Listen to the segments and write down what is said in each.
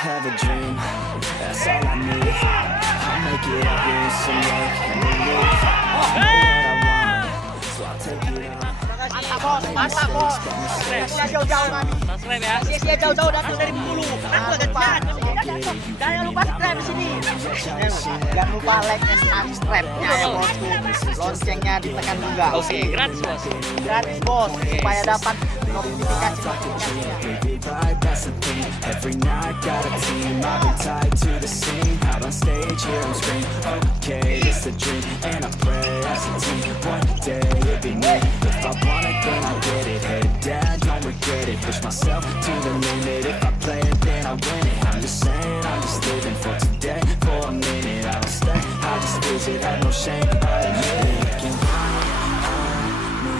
have a dream, that's all I need. I'll make it happen with some work and belief. I know what I want, so I'll take it on. Mantap bos, mantap bos. Sia jauh-jauh kami. Subscribe ya. Sia jauh-jauh datang dari Bengkulu. Jangan lupa subscribe di sini. Jangan lupa like dan subscribe-nya ya bosku. Loncengnya ditekan juga. Oke, gratis bos. Gratis bos, supaya dapat notifikasi. Every night got a team, I've been tied to the scene. Out on stage, here I'm screaming, okay, it's a dream. And I pray as a team, one day it'll be me. If I want it, then I'll get it. Head down, don't regret it. Push myself to the limit. If I play it, then I win it. I'm just saying, I'm just living for today. For a minute, I don't stay, I just visit. Have no shame, I admit it. Looking on me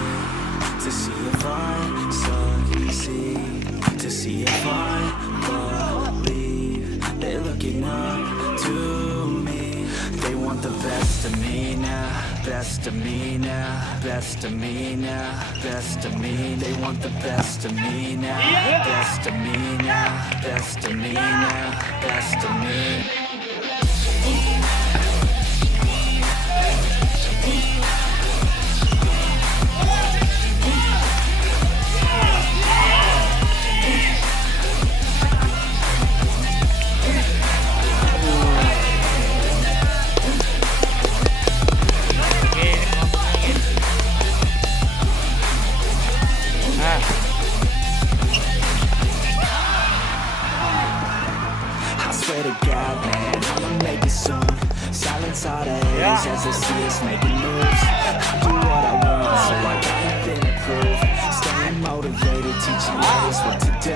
to see if I succeed, to see if I believe. They're looking up to me. They want the best of me now, best of me now, best of me now, best of me. They want the best of me now, best of me now, best of me now, best of me. To God, man, I'ma make it soon. Silence all the haters as they see us making moves. I do what I want, so I got nothing to prove. Staying motivated, teaching others what to do.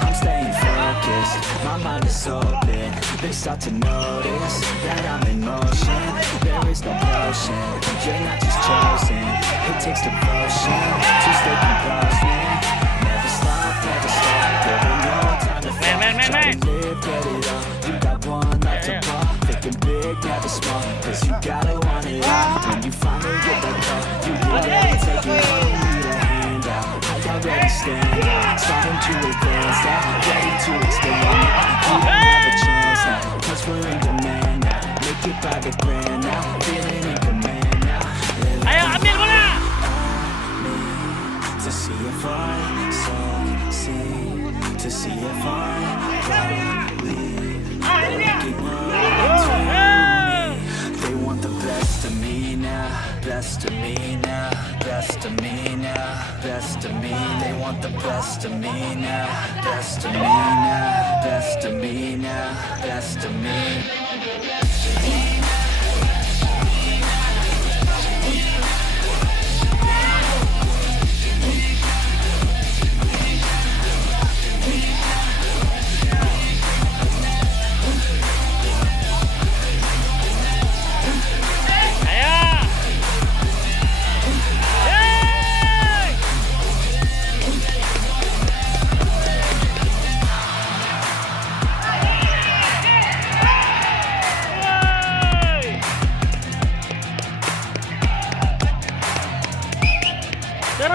I'm staying focused, my mind is open. They start to notice that I'm in motion. There is no potion, you're not just chosen. It takes devotion to stay composed, man. Never stop, there ain't no time to fall. Try to live, get it up. You got one life to pop. Thinking big, never small. Cause you gotta want it all. When you finally get that call, you gotta take it all. Need a hand out, I already stand out. Starting to advance now, ready to extend. You don't have a chance now, cause we're in demand now. Make it by the grand now, feeling in command now. Ayo ambil bola. To see if I succeed, to see if I believe. They want the best of me now, best of me now, best of me now, best of me. They want the best of me now, best of me now, best of me now, best of me.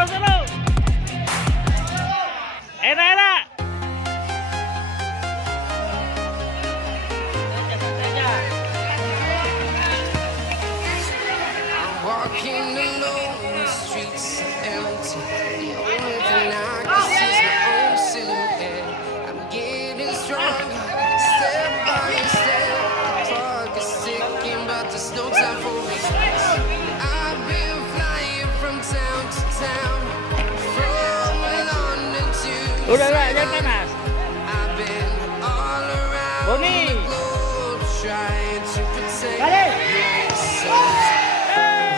Seru. Enak. Walking alone, the streets are empty. The only thing I can see is my own silhouette. I'm getting stronger, step by step. The clock is ticking, but there's no time for me. I've been flying from town to town, from London to Udah jangan panas. I've been all around Boni. the globe trying to protect Kade. your soul.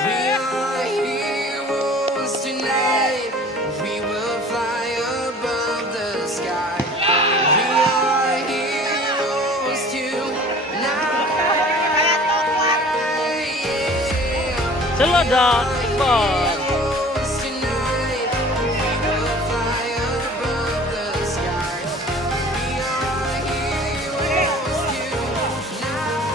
We are heroes tonight. We will fly above the sky. We are heroes tonight. Yeah. Selodok sport. Heroes tonight. We will fly above the sky. We are heroes tonight.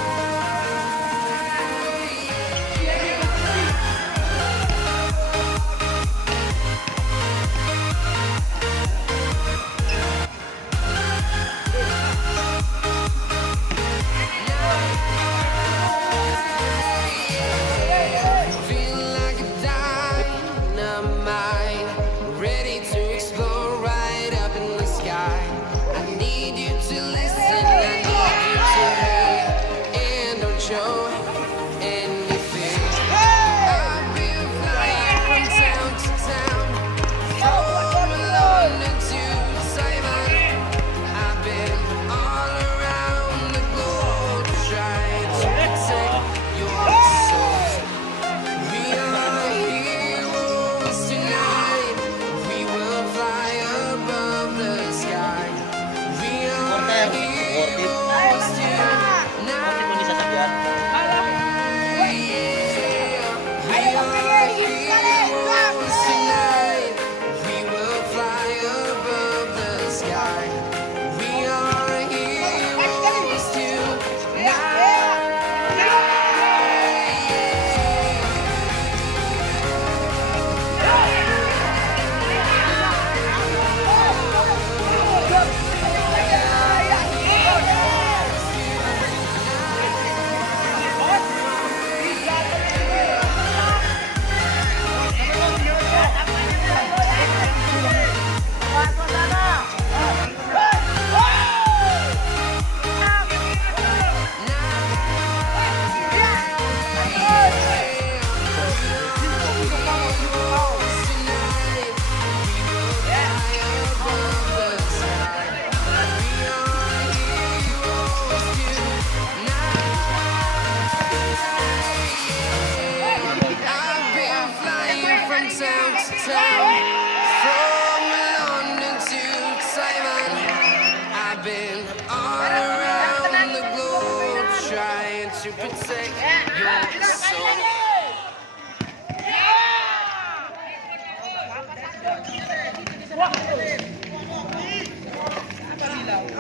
I've been all around the globe trying to protect your soul.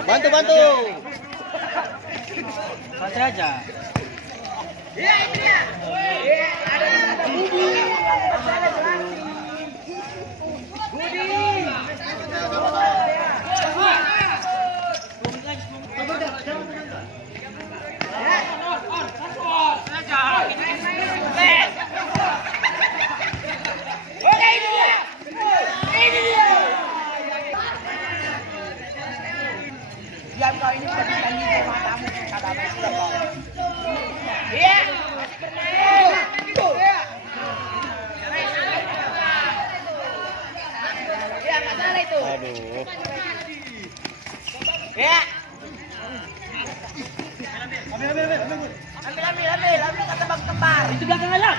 Bantu. Santai aja. Iya, itu dia. Diam kau ini sudah ditanya sama kamu kata-kata sudah kau. Iya. Iya, enggak salah itu. Aduh. Ya. Ambil kata Bang Kembar. Itu belakang aja.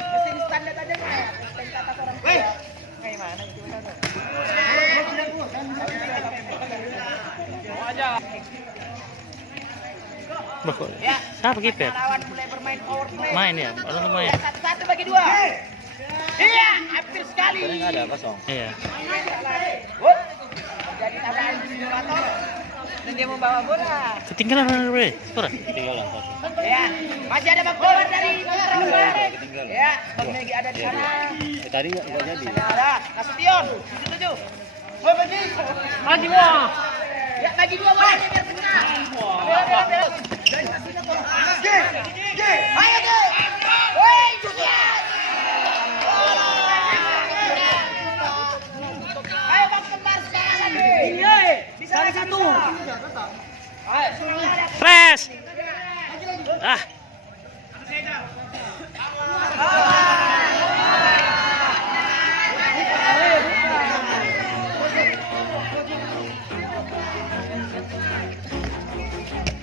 Mesti di standar aja nih. Kata orang. Weh. Kayak mana itu? Mau aja. Ya. Siapa kiper? Lawan mulai bermain power play. Main ya, orang main. Satu bagi dua. Iya, hampir sekali. Ada kosong. Iya. Jadi keadaan simulator. Dan dia membawa bola. Ketinggalan bre. Skor. Ketinggalan kosong. Ya, masih ada bak bola dari ketinggalan. Ya, Bang Megi ada di sana. Tadi enggak jadi. Ada, Nasution. Setuju. Oh, bagi. Maju wah. Ya, bagi dua bola biar benar. Ambil. Ayo, Ge. Woi, Julian. Ayo Bang Kembar sekarang lagi. Iya. Bisa satu. Press. Ah.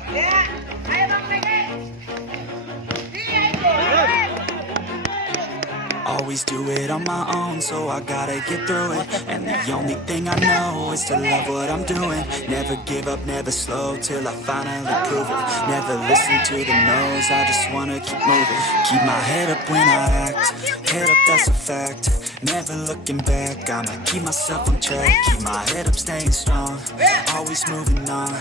Ya, ayo Bang Megi. Iya itu. Always do it on my own, so I gotta get through it. And the only thing I know is to love what I'm doing. Never give up, never slow, till I finally prove it. Never listen to the no's, I just wanna keep moving. Keep my head up when I act, head up, that's a fact. Never looking back, I'ma keep myself on track. Keep my head up, staying strong, always moving on.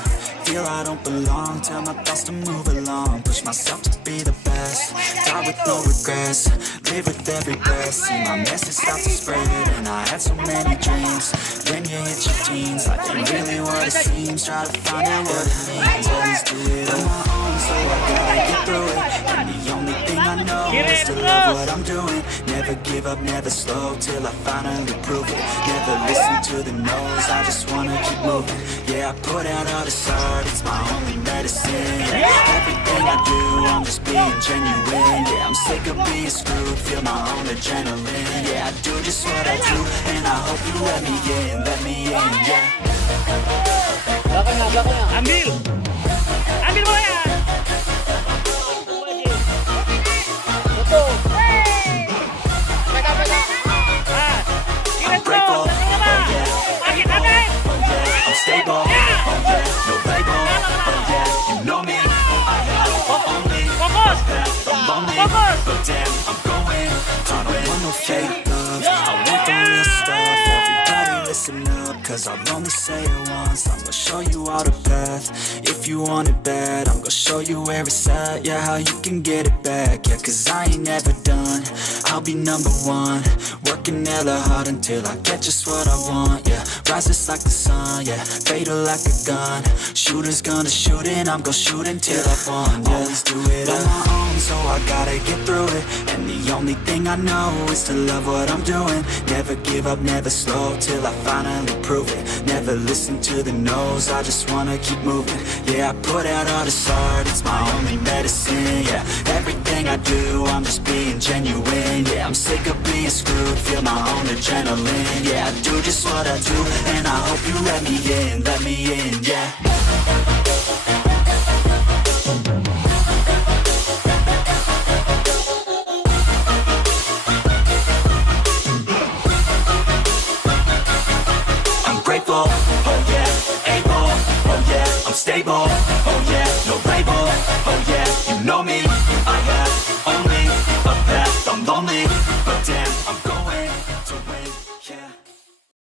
Feel I don't belong, tell my thoughts to move along. Push myself to be the best, die with no regrets. Live with every breath, see my message start to spread. And I had so many dreams, when you hit your teens, life ain't really what it seems. Try to find out what it means, always do it on my own, so I gotta get through it. And the only thing I know is to love what I'm doing. Never give up, never slow, till I finally prove it. Never listen to the no's, I just wanna keep moving. Yeah, I put out all this art, it's my only medicine. Everything I do, I'm just being genuine. Yeah, I'm sick of being screwed, feel my own adrenaline. Yeah, I do just what I do, and I hope you let me in, yeah. Belakangnya. Ambil bolanya. Ah. I'm grateful, oh yeah, Makin ada. I'm stable, oh yeah, no label, oh yeah, you know me, I have only Fokus. I'm lonely, Fokus. but damn, I'm going. I don't want no fake love, I want the real stuff. Everybody listen up, cause I'll only say it once. I'm gonna show you all the path, if you want it bad. I'm gonna show you where it's at, yeah, how you can get it back. Yeah, cause I ain't never done, I'll be number one. Working hella hard until I get just what I want, yeah. Rises like the sun, yeah, fatal like a gun. Shooter's gonna shoot and I'm gonna shoot until I won, yeah. Always do it on my own, so I gotta get through it. And the only thing I know is to love what I'm doing. Never give up, never slow, till I finally prove it. Never listen to the no's, I just wanna keep moving. Yeah, I put out all this art, it's my only medicine. Yeah, everything I do, I'm just being genuine. Yeah, I'm sick of being screwed, feel my own adrenaline. Yeah, I do just what I do, and I hope you let me in, yeah. I'm grateful, oh stable. Oh yeah, no label. Oh yeah, you know me. I have only a path. I'm lonely.